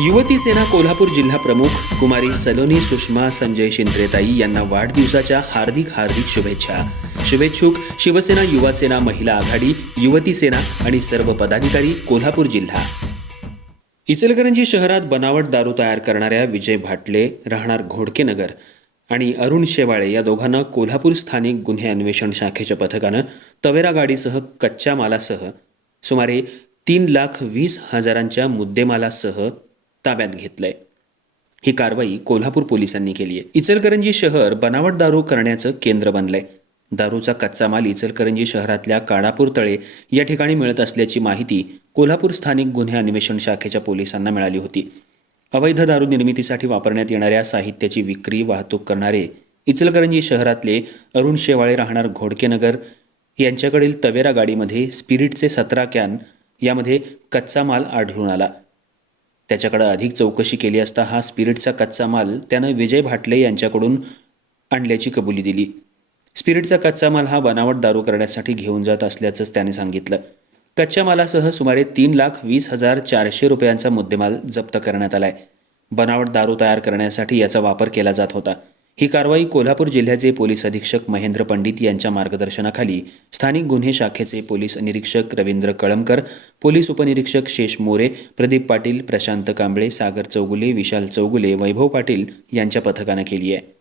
युवती सेना कोल्हापूर जिल्हा प्रमुख कुमारी सलोनी सुषमा संजय शिंद्रेताई यांना वाढदिवसाच्या हार्दिक हार्दिक शुभेच्छा. शुभेच्छुक शिवसेना युवा सेना महिला आघाडी युवती सेना आणि सर्व पदाधिकारी कोल्हापूर जिल्हा. इचलकरंजी शहरात बनावट दारू तयार करणाऱ्या विजय भाटले राहणार घोडकेनगर आणि अरुण शेवाळे या दोघांना कोल्हापूर स्थानिक गुन्हे अन्वेषण शाखेच्या पथकानं तवेरा गाडीसह कच्च्या मालासह सुमारे तीन लाख वीस हजारांच्या मुद्देमालासह ताब्यात घेतलंय. ही कारवाई कोल्हापूर पोलिसांनी केली आहे. इचलकरंजी शहर बनावट दारू करण्याचं केंद्र बनलंय. दारूचा कच्चा माल इचलकरंजी शहरातल्या काळापूर तळे या ठिकाणी मिळत असल्याची माहिती कोल्हापूर स्थानिक गुन्हे अन्वेषण शाखेच्या पोलिसांना मिळाली होती. अवैध दारू निर्मितीसाठी वापरण्यात येणाऱ्या साहित्याची विक्री वाहतूक करणारे इचलकरंजी शहरातले अरुण शेवाळे राहणार घोडकेनगर यांच्याकडील तवेरा गाडीमध्ये स्पिरिटचे सतरा कॅन यामध्ये कच्चा माल आढळून आला. त्याच्याकडे अधिक चौकशी केली असता हा स्पिरिटचा कच्चा माल त्यानं विजय भाटले यांच्याकडून आणल्याची कबुली दिली. स्पिरिटचा कच्चा माल हा बनावट दारू करण्यासाठी घेऊन जात असल्याचंच त्याने सांगितलं. कच्च्या मालासह सुमारे तीन लाख वीस हजार चारशे रुपयांचा मुद्देमाल जप्त करण्यात आलाय. बनावट दारू तयार करण्यासाठी याचा वापर केला जात होता. ही कारवाई कोल्हापूर जिल्ह्याचे पोलीस अधीक्षक महेंद्र पंडित यांच्या मार्गदर्शनाखाली स्थानिक गुन्हे शाखेचे पोलीस निरीक्षक रवींद्र कळमकर पोलीस उपनिरीक्षक शेष मोरे प्रदीप पाटील प्रशांत कांबळे सागर चौगुले विशाल चौगुले वैभव पाटील यांच्या पथकानं केली आहे.